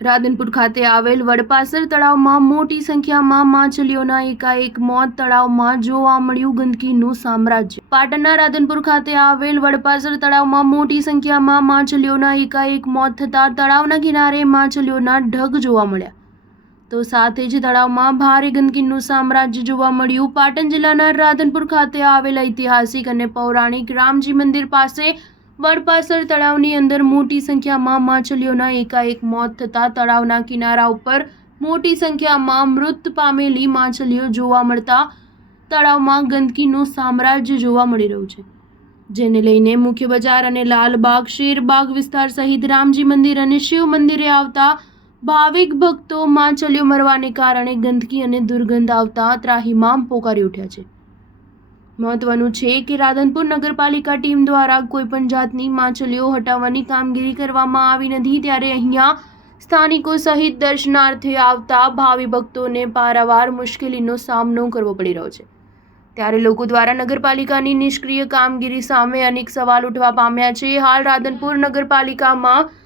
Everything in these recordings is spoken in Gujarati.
રાધનપુર ખાતે આવેલ વડપાસર તળાવમાં મોટી સંખ્યામાં માછલીઓના એકાએક મોત. તળાવમાં જોવા મળ્યું ગંદકીનું સામ્રાજ્ય. પાટણના રાધનપુર ખાતે આવેલ વડપાસર તળાવમાં મોટી સંખ્યામાં માછલીઓના એકાએક મોત થતાં તળાવના કિનારે માછલીઓના ઢગ જોવા મળ્યા, તો સાથે જ તળાવમાં ભારે ગંદકીનું સામ્રાજ્ય જોવા મળ્યું. પાટણ જિલ્લાના રાધનપુર ખાતે આવેલ ઐતિહાસિક અને પૌરાણિક રામજી મંદિર પાસે વડપાસર તળાવની અંદર મોટી સંખ્યામાં માછલીઓના એકાએક મોત થતાં તળાવના કિનારા ઉપર મોટી સંખ્યામાં મૃત પામેલી માછલીઓ જોવા મળતા તળાવમાં ગંદકીનું સામ્રાજ્ય જોવા મળી રહ્યું છે, જેને લઈને મુખ્ય બજાર અને લાલબાગ, શેરબાગ વિસ્તાર સહિત રામજી મંદિર અને શિવ મંદિરે આવતા ભાવિક ભક્તો માછલીઓ મરવાને કારણે ગંદકી અને દુર્ગંધ આવતા ત્રાહિમામ પોકારી ઉઠ્યા છે. મહત્વનું છે કે રાધનપુર નગરપાલિકા ટીમ દ્વારા કોઈપણ જાતની માછલીઓ હટાવવાની કામગીરી કરવામાં આવી નથી, ત્યારે અહીંયા સ્થાનિકો સહિત દર્શનાર્થે આવતા ભાવિ ભક્તોને પારાવાર મુશ્કેલીનો સામનો કરવો પડી રહ્યો છે. ત્યારે લોકો દ્વારા નગરપાલિકાની નિષ્ક્રિય કામગીરી સામે અનેક સવાલ ઉઠવા પામ્યા છે. હાલ રાધનપુર નગરપાલિકામાં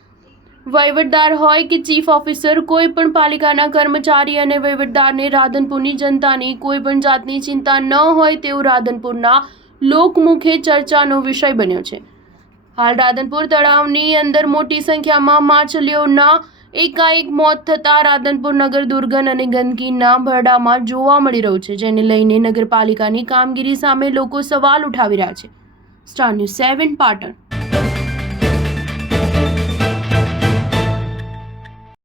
વહીવટદાર હોય કે ચીફ ઓફિસર, કોઈ પણ પાલિકાના કર્મચારી અને વહીવટદારને રાધનપુરની જનતાની કોઈ પણ જાતની ચિંતા ન હોય તેવું રાધનપુરના લોકમુખે ચર્ચાનો વિષય બન્યો છે. હાલ રાધનપુર તળાવની અંદર મોટી સંખ્યામાં માછલીઓના એકાએક મોત થતાં રાધનપુર નગર દુર્ગંધ અને ગંદકીના ભરડામાં જોવા મળી રહ્યું છે, જેને લઈને નગરપાલિકાની કામગીરી સામે લોકો સવાલ ઉઠાવી રહ્યા છે. Star news 7 Patan.